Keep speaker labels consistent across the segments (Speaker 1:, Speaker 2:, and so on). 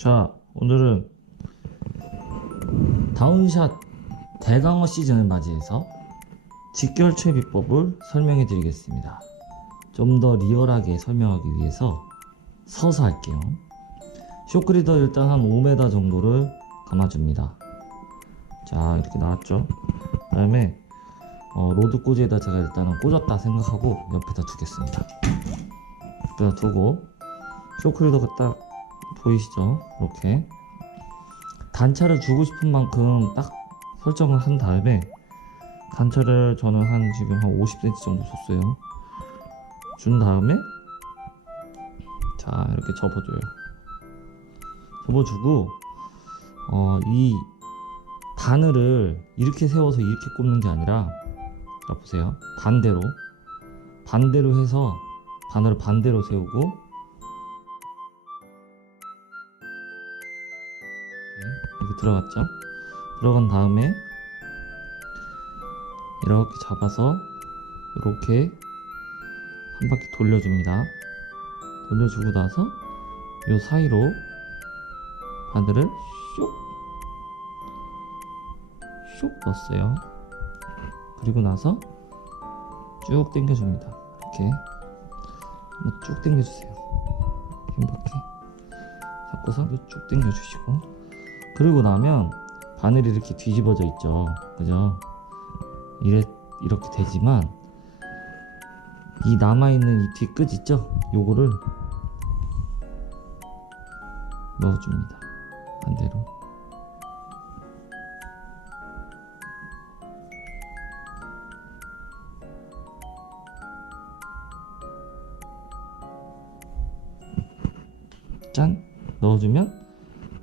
Speaker 1: 자, 오늘은 다운샷 대강어 시즌을 맞이해서 직결체 비법을 설명해 드리겠습니다. 좀 더 리얼하게 설명하기 위해서 서서 할게요. 쇼크리더 일단 한 5m 정도를 감아줍니다. 자, 이렇게 나왔죠. 그 다음에 어, 로드 꽂이에다 제가 일단은 꽂았다 생각하고 옆에다 두겠습니다. 옆에다 두고 쇼크리더가 딱 보이시죠? 이렇게 단차를 주고 싶은 만큼 딱 설정을 한 다음에 단차를 저는 한 지금 한 50cm 정도 줬어요. 준 다음에 자 이렇게 접어줘요. 접어주고 어, 이 바늘을 이렇게 세워서 이렇게 꼽는 게 아니라 자 보세요 반대로 반대로 해서 바늘을 반대로 세우고 이렇게 들어갔죠? 들어간 다음에 이렇게 잡아서 이렇게 한 바퀴 돌려줍니다. 돌려주고 나서 이 사이로 바늘을 쇽! 쇽 넣었어요. 그리고 나서 쭉 당겨줍니다. 이렇게. 쭉 당겨주세요. 한 바퀴. 잡고서 쭉 당겨주시고 그리고 나면 바늘이 이렇게 뒤집어져 있죠. 그죠? 이래 이렇게 되지만 이 남아있는 이 뒤끝 있죠? 요거를 넣어줍니다. 반대로. 짠! 넣어주면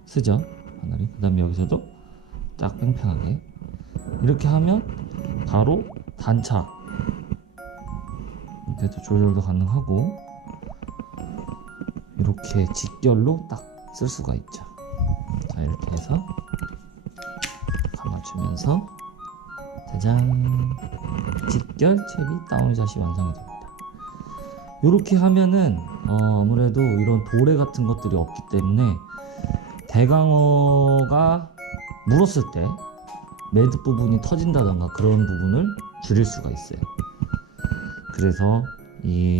Speaker 1: 쓰죠 바늘이 그 다음에 여기서도 딱 팽팽하게. 이렇게 하면 바로 단차. 이렇게 조절도 가능하고 이렇게 직결로 딱 쓸 수가 있죠. 자 이렇게 해서 감아주면서 짜잔. 직결 채비 다운샷이 완성이 됩니다. 이렇게 하면은 어, 아무래도 이런 도래 같은 것들이 없기 때문에 대강어가 물었을 때 매듭 부분이 터진다던가 그런 부분을 줄일 수가 있어요. 그래서 이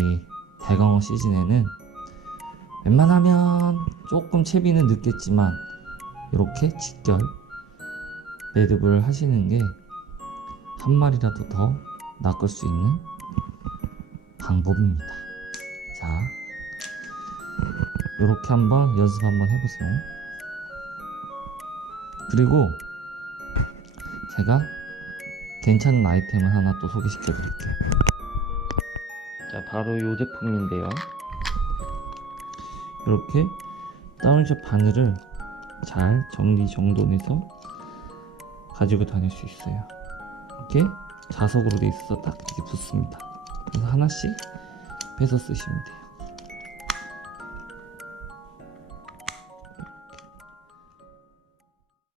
Speaker 1: 대강어 시즌에는 웬만하면 조금 채비는 늦겠지만 이렇게 직결 매듭을 하시는 게 한 마리라도 더 낚을 수 있는 방법입니다. 자, 이렇게 한번 연습 한번 해보세요. 그리고 제가 괜찮은 아이템을 하나 또 소개시켜 드릴게요. 자, 바로 이 제품인데요. 이렇게 다운샷 바늘을 잘 정리정돈해서 가지고 다닐 수 있어요. 이렇게 자석으로 돼 있어서 딱 이렇게 붙습니다. 그래서 하나씩 빼서 쓰시면 돼요.